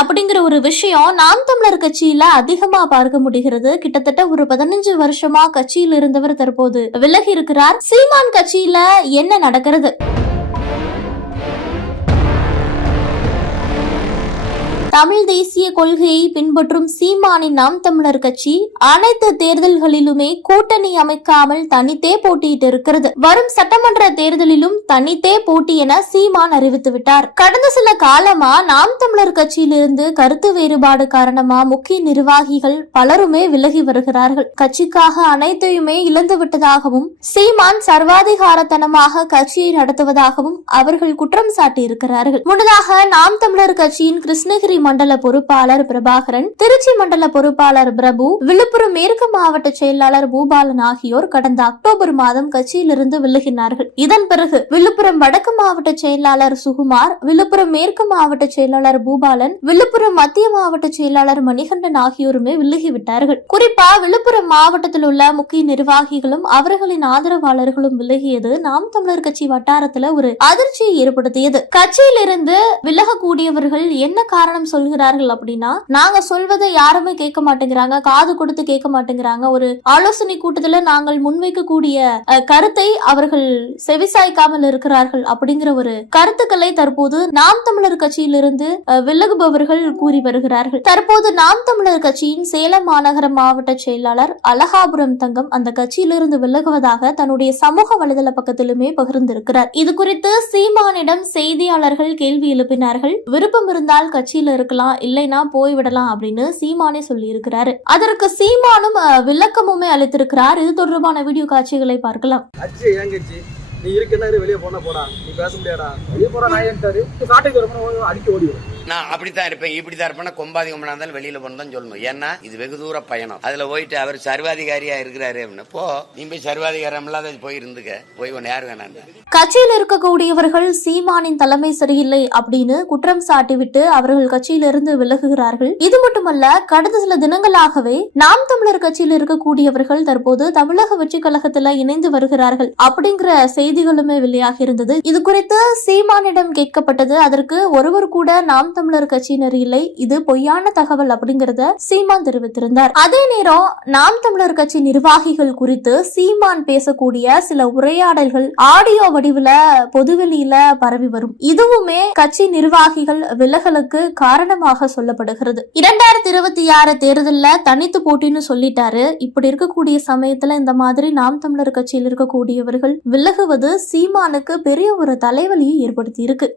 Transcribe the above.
அப்படிங்கிற ஒரு விஷயம் நாம் தமிழர் கட்சியில அதிகமா பார்க்க முடிகிறது. கிட்டத்தட்ட ஒரு பதினஞ்சு வருஷமா கட்சியில் இருந்தவர் தற்போது விலகி இருக்கிறார். சீமான் கட்சியில என்ன நடக்கிறது? தமிழ் தேசிய கொள்கையை பின்பற்றும் சீமானின் நாம் தமிழர் கட்சி அனைத்து தேர்தல்களிலுமே கூட்டணி அமைக்காமல் தனித்தே போட்டியிட்டு இருக்கிறது வரும் சட்டமன்ற தேர்தலிலும் தனித்தே போட்டி என சீமான் அறிவித்து விட்டார் கடந்த சில காலமா நாம் தமிழர் கட்சியிலிருந்து கருத்து வேறுபாடு காரணமா முக்கிய நிர்வாகிகள் பலருமே விலகி வருகிறார்கள். கட்சிக்காக அனைத்தையுமே இழந்து விட்டதாகவும் சீமான் சர்வாதிகாரத்தனமாக கட்சியை நடத்துவதாகவும் அவர்கள் குற்றம் சாட்டியிருக்கிறார்கள். முன்னதாக நாம் தமிழர் கட்சியின் கிருஷ்ணகிரி மண்டல பொறுப்பாளர் பிரபாகரன் திருச்சி மண்டல பொறுப்பாளர் பிரபு விழுப்புரம் மேற்கு மாவட்ட செயலாளர் பூபாலன் ஆகியோர் கடந்த அக்டோபர் மாதம் கட்சியிலிருந்து விலகினார்கள். இதன் பிறகு விழுப்புரம் வடக்கு மாவட்ட செயலாளர் சுகுமார் விழுப்புரம் மேற்கு மாவட்ட செயலாளர் பூபாலன் விழுப்புரம் மத்திய மாவட்ட செயலாளர் மணிகண்டன் ஆகியோருமே விலகிவிட்டார்கள். குறிப்பா விழுப்புரம் மாவட்டத்தில் உள்ள முக்கிய நிர்வாகிகளும் அவர்களின் ஆதரவாளர்களும் விலகியது நாம் தமிழர் கட்சி வட்டாரத்துல ஒரு அதிர்ச்சியை ஏற்படுத்தியது. கட்சியிலிருந்து விலகக்கூடியவர்கள் என்ன காரணம் சொல்கிறார்கள் அப்படின்னா நாங்க சொல்வதை யாருமே கேட்க மாட்டேங்கிறாங்க காது கொடுத்து கேட்க மாட்டேங்கிறாங்க. ஒரு ஆலோசனை கூட்டத்துல நாங்கள் முன்வைக்கக்கூடிய கருத்தை அவர்கள் செவிசாய்க்காமல் இருக்கிறார்கள் அப்படிங்கிற ஒரு கருத்துக்களை தற்போது நாம் தமிழர் கட்சியிலிருந்து விலகுபவர்கள் கூறி வருகிறார்கள். தற்போது நாம் தமிழர் கட்சியின் சேலம் மாநகர மாவட்ட செயலாளர் அலகாபுரம் தங்கம் அந்த கட்சியிலிருந்து விலகுவதாக தன்னுடைய சமூக வலைதள பக்கத்திலுமே பகிர்ந்திருக்கிறார். இது குறித்து சீமானிடம் செய்தியாளர்கள் கேள்வி எழுப்பினார்கள். விருப்பம் இருந்தால் கட்சியில இருக்கலாம் இல்லைன்னா போய்விடலாம் அப்படின்னு சீமானே சொல்லி இருக்கிறாரு அதற்கு சீமானும் விளக்கமுமே அளித்திருக்கிறார். இது தொடர்பான வீடியோ காட்சிகளை பார்க்கலாம். நீ இருக்கிற வெளியே போனா போடா. நீ பேச முடியாடா வெளியே போறா நான் ஏன்ட்டாரு அடிக்க ஓடிவிடும் நான் அப்படித்தான் இருப்பேன் இப்படித்தான் இருப்பேன் கொம்பாதி கொம்பனா இருந்தாலும் வெளியில போனதான் சொல்லணும். ஏன்னா இது வெகு தூர பயணம். அதுல போயிட்டு அவர் சர்வாதிகாரியா இருக்கிறாரு அப்படின்னு. போ நீ போய் சர்வாதிகாரம் இல்லாத போய் இருந்துக்க. போய் உன் யார் வேணாம் கட்சியில் இருக்கக்கூடியவர்கள் சீமானின் தலைமை சரியில்லை அப்படின்னு குற்றம் சாட்டிவிட்டு அவர்கள் கட்சியிலிருந்து விலகுகிறார்கள். இது மட்டுமல்ல கடந்த சில தினங்களாகவே நாம் தமிழர் கட்சியில் இருக்கக்கூடியவர்கள் தற்போது தமிழக வெற்றி கழகத்துல இணைந்து வருகிறார்கள் அப்படிங்கிற செய்திகளுமே வெளியாகி இருந்தது. இது குறித்து சீமானிடம் கேட்கப்பட்டது. அதற்கு ஒருவர் கூட நாம் நாம் தமிழர் கட்சியினர் இல்லை. இது பொய்யான தகவல் அப்படிங்கறத சீமான் தெரிவித்திருந்தார். அதே நேரம் நாம் தமிழர் கட்சி நிர்வாகிகள் குறித்து சீமான் பேசக்கூடிய சில உரையாடல்கள் ஆடியோ வடிவுல பொதுவெளியில பரவி வரும். இதுவுமே கட்சி நிர்வாகிகள் விலகலுக்கு காரணமாக சொல்லப்படுகிறது. இரண்டாயிரத்தி இருபத்தி ஆறு தேர்தலில் தனித்து போட்டின்னு சொல்லிட்டாரு. இப்படி இருக்கக்கூடிய சமயத்துல இந்த மாதிரி நாம் தமிழர் கட்சியில் இருக்கக்கூடியவர்கள் விலகுவது சீமானுக்கு பெரிய ஒரு தலைவலியை ஏற்படுத்தி இருக்கு